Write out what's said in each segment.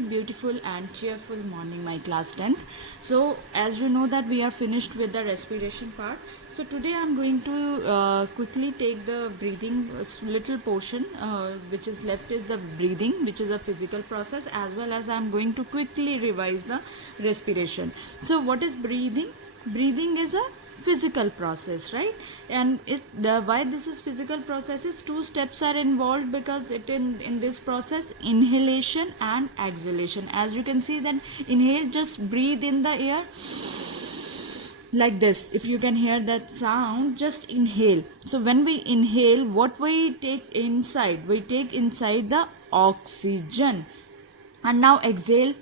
very beautiful and cheerful morning, my class 10th. So as you know that we are finished with the respiration part. So today I'm going to quickly take the breathing little portion which is left is the breathing, which is a physical process, as well as I'm going to quickly revise the respiration. So what is breathing? Breathing is a physical process, right? And why this is physical process is two steps are involved, because in this process inhalation and exhalation. As you can see that inhale, just breathe in the air like this. If you can hear that sound, just inhale. So when we inhale, what we take inside? We take inside the oxygen. And now exhale,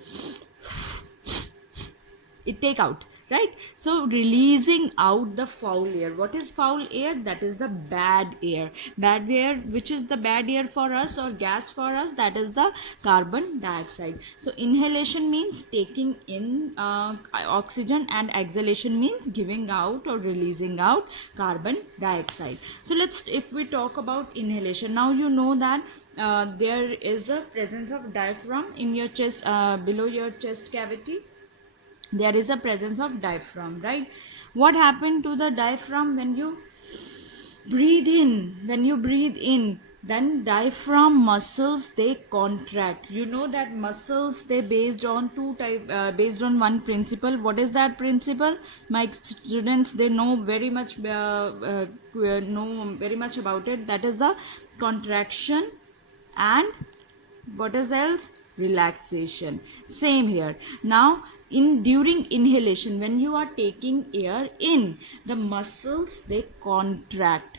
it take out, right? So releasing out the foul air. What is foul air? That is the bad air. Bad air, which is the bad air for us or gas for us, that is the carbon dioxide. So inhalation means taking in oxygen, and exhalation means giving out or releasing out carbon dioxide. So if we talk about inhalation, now you know that there is the presence of diaphragm in your chest, below your chest cavity. There is a presence of diaphragm, right? What happened to the diaphragm when you breathe in? When you breathe in, then diaphragm muscles, they contract. You know that muscles, they based on based on one principle. What is that principle? My students, they know very much about it. That is the contraction, and what is else? Relaxation. Same here. Now during inhalation, when you are taking air in, the muscles, they contract,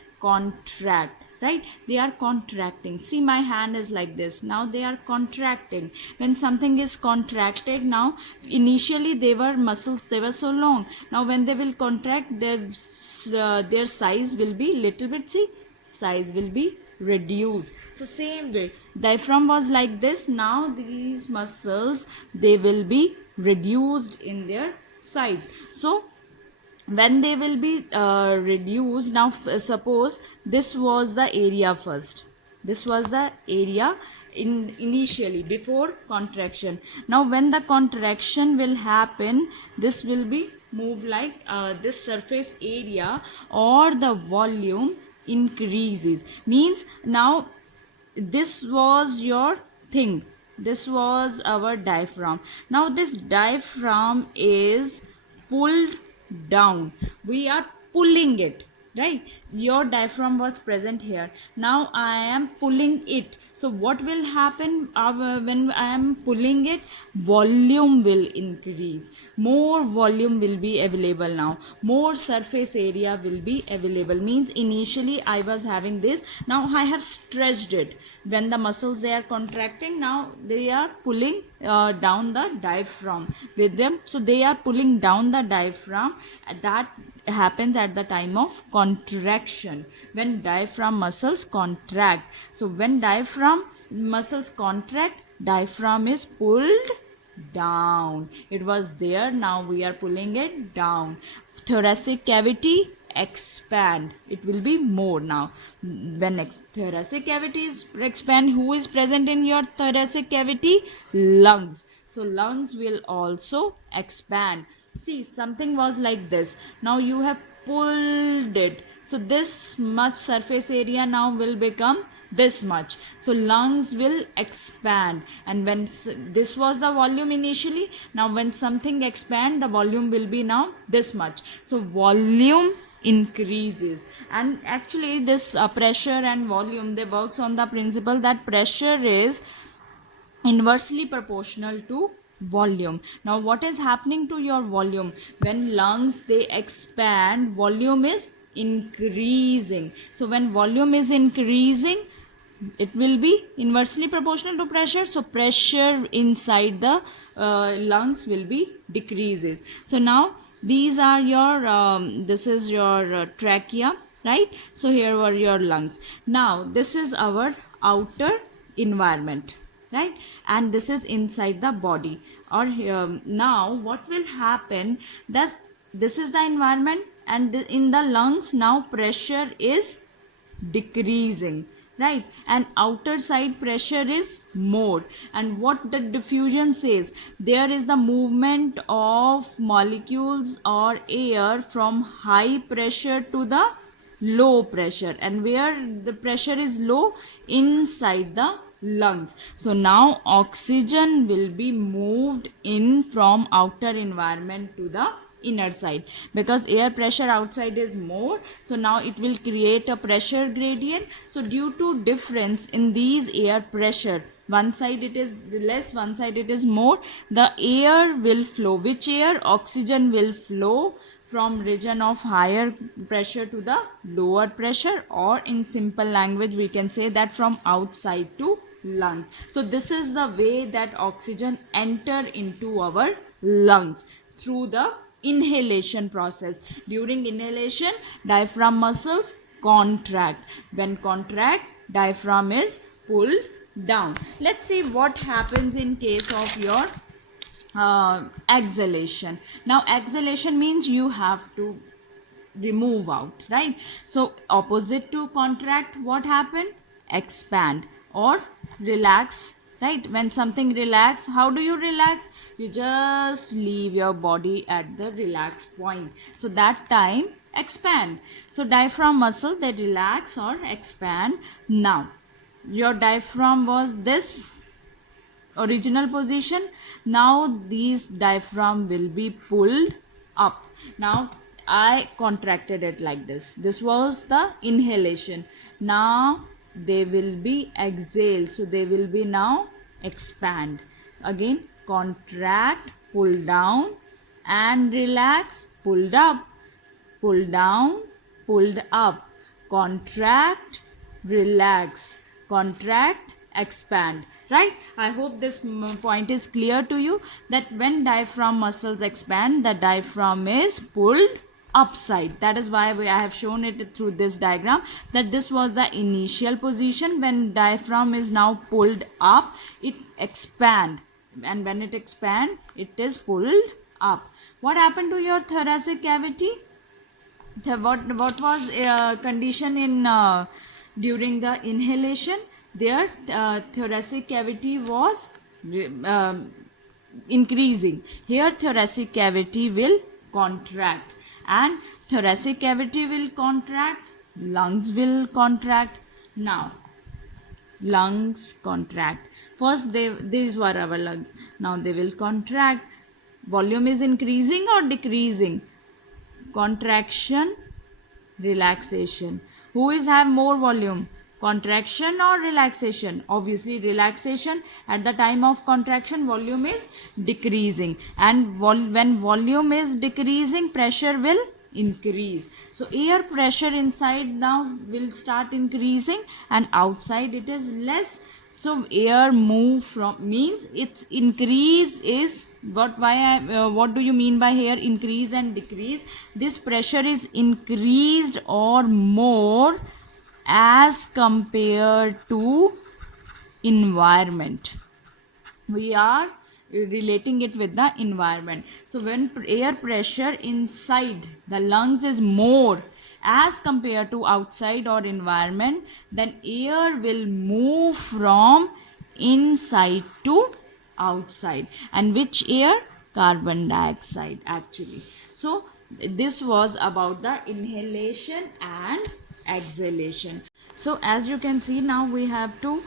right? They are contracting. See, my hand is like this. Now they are contracting. When something is contracting, now initially they were muscles, they were so long. Now when they will contract, their size will be little bit, see, size will be reduced. So same way, diaphragm was like this. Now these muscles, they will be reduced in their size. So when they will be reduced, now suppose this was the area first. This was the area initially before contraction. Now when the contraction will happen, this will be moved like this surface area or the volume increases. Means now this was your thing. This was our diaphragm. Now this diaphragm is pulled down. We are pulling it, right? Your diaphragm was present here. Now I am pulling it. So what will happen when I am pulling it? Volume will increase. More volume will be available now. More surface area will be available. Means initially I was having this. Now I have stretched it. When the muscles, they are contracting, now they are pulling down the diaphragm with them. So they are pulling down the diaphragm. That happens at the time of contraction, when diaphragm muscles contract. So when diaphragm muscles contract, diaphragm is pulled down. It was there, now we are pulling it down. Thoracic cavity expand. It will be more now. When thoracic cavity is expand, who is present in your thoracic cavity? Lungs. So lungs will also expand. See, something was like this. Now you have pulled it. So this much surface area now will become this much. So lungs will expand. And when this was the volume initially, now when something expand, the volume will be now this much. So volume increases. And actually this pressure and volume, they works on the principle that pressure is inversely proportional to volume. Now what is happening to your volume? When lungs, they expand, volume is increasing. So when volume is increasing, it will be inversely proportional to pressure. So pressure inside the lungs will be decreases. So now these are your this is your trachea, right? So here were your lungs. Now this is our outer environment, right? And this is inside the body. Or now what will happen? This is the environment, and in the lungs now pressure is decreasing. right? And outer side pressure is more. And what the diffusion says, there is the movement of molecules or air from high pressure to the low pressure, and where the pressure is low, inside the lungs. So now oxygen will be moved in from outer environment to the inner side, because air pressure outside is more, so now it will create a pressure gradient. So due to difference in these air pressure, one side it is less, one side it is more, the air will flow. Which air? Oxygen will flow from region of higher pressure to the lower pressure, or in simple language we can say that from outside to lungs. So this is the way that oxygen enter into our lungs, through the inhalation process. During inhalation, diaphragm muscles contract. When contract, diaphragm is pulled down. Let's see what happens in case of your exhalation. Now exhalation means you have to remove out, right? So opposite to contract, what happened? Expand or relax, right? When something relax, how do you relax? You just leave your body at the relaxed point, so that time expand. So diaphragm muscle, they relax or expand. Now your diaphragm was this original position, now these diaphragm will be pulled up. Now I contracted it like this, this was the inhalation. Now they will be exhaled, so they will be now expand. Again, contract, pull down, and relax, pulled up, pull down, pulled up, contract, relax, contract, expand, right? I hope this point is clear to you, that when diaphragm muscles expand, the diaphragm is pulled upside. That is why I have shown it through this diagram, that this was the initial position. When diaphragm is now pulled up, it expand, and when it expand, it is pulled up. What happened to your thoracic cavity? What was condition in during the inhalation? Their thoracic cavity was increasing. Here thoracic cavity will contract, and thoracic cavity will contract, lungs will contract. Now lungs contract. First these were our lungs, now they will contract. Volume is increasing or decreasing? Contraction, relaxation. Who is have more volume? Contraction or relaxation? Obviously relaxation. At the time of contraction, volume is decreasing, and when volume is decreasing, pressure will increase. So air pressure inside now will start increasing, and outside it is less. So air move from, means its increase is what do you mean by here increase and decrease? This pressure is increased or more as compared to environment. We are relating it with the environment. So when air pressure inside the lungs is more as compared to outside or environment, then air will move from inside to outside. And which air? Carbon dioxide actually. So this was about the inhalation and exhalation. So as you can see, now we have to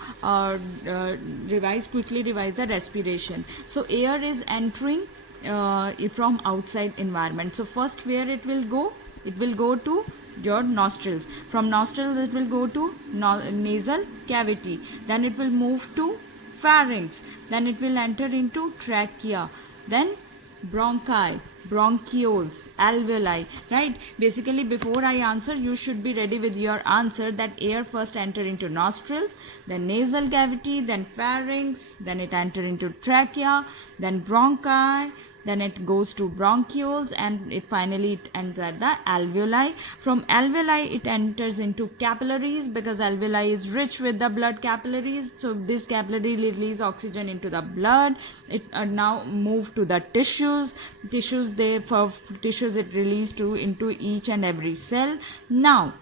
quickly revise the respiration. So air is entering from outside environment. So first where it will go? It will go to your nostrils. From nostrils it will go to nasal cavity. Then it will move to pharynx. Then it will enter into trachea. Then bronchi, bronchioles, alveoli, right? Basically before I answer, you should be ready with your answer, that air first enter into nostrils, then nasal cavity, then pharynx, then it enter into trachea, then bronchi, then it goes to bronchioles, and it finally it ends at the alveoli. From alveoli it enters into capillaries, because alveoli is rich with the blood capillaries. So this capillary release oxygen into the blood. It now move to the tissues. Tissues it release to into each and every cell. Now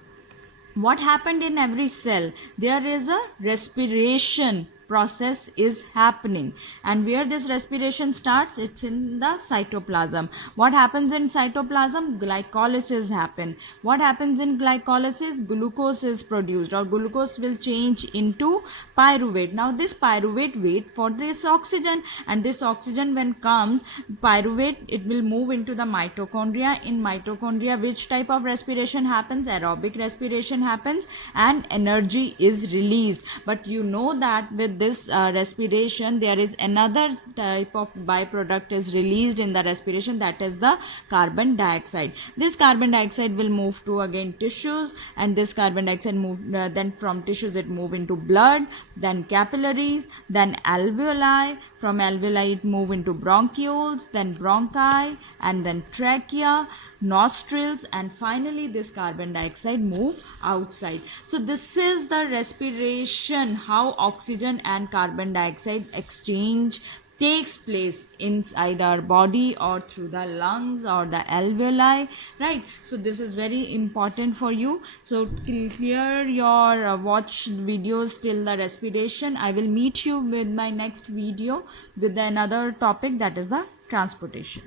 what happened in every cell? There is a respiration process is happening, and where this respiration starts, it's in the cytoplasm. What happens in cytoplasm? Glycolysis happen. What happens in glycolysis? Glucose is produced, or glucose will change into pyruvate. Now this pyruvate wait for this oxygen, and this oxygen when comes, pyruvate, it will move into the mitochondria. In mitochondria, which type of respiration happens? Aerobic respiration happens, and energy is released. But you know that with this respiration, there is another type of byproduct is released in the respiration, that is the carbon dioxide. This carbon dioxide will move to again tissues, and this carbon dioxide move then from tissues it move into blood, then capillaries, then alveoli. From alveoli it move into bronchioles, then bronchi, and then trachea, nostrils, and finally this carbon dioxide move outside. So this is the respiration, how oxygen and carbon dioxide exchange takes place inside our body or through the lungs or the alveoli, right? So this is very important for you. So clear your watch videos till the respiration. I will meet you with my next video with another topic, that is the transportation.